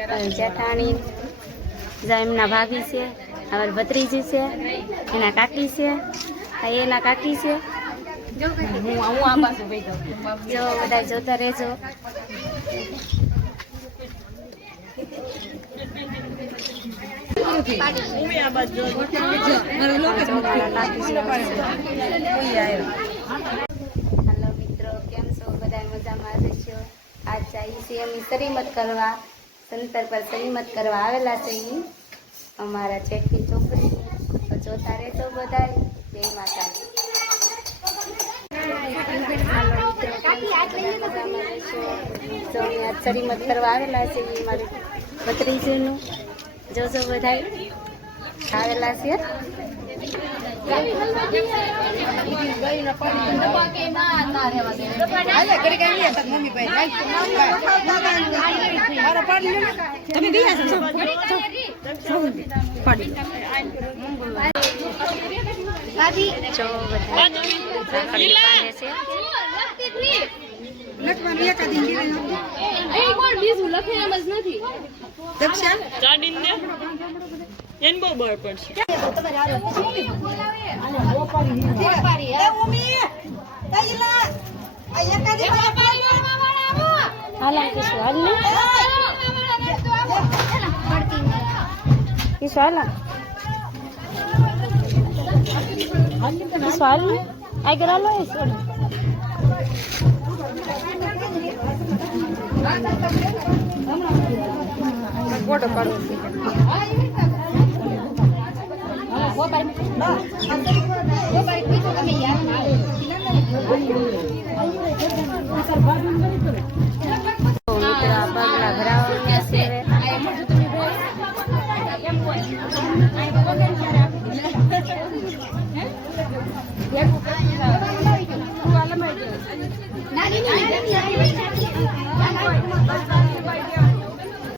જેઠાણી જા એમના ભાભી છે અમારી ભત્રીજી છે એના કાકી છે આ એના કાકી છે. જો બધા જોતા રહેજો. હેલો મિત્રો કેમ છો? બધા મજામાં રહેશો આજ જઈએ છીએ અમે શરીમત કરવા. સંતર પર શરીમત કરવા આવેલા છે એ અમારા જેઠની છોકરી. તો જોતા રહેજો બધા જય માતા? બધા શરીમત કરવા આવેલા છે એ મારી ભત્રીજીનું. જોજો બધાય. આવેલા છે. જો બધા રાખડી બાંધે છે. ચાડીને એને બહુ બળ પડશે હાલો કિશો હાલ ને કિશો હાલો કિશો હાલ ને આગળ હાલો એ સોડી ફોટો પાડવો છે નાની નાની નાની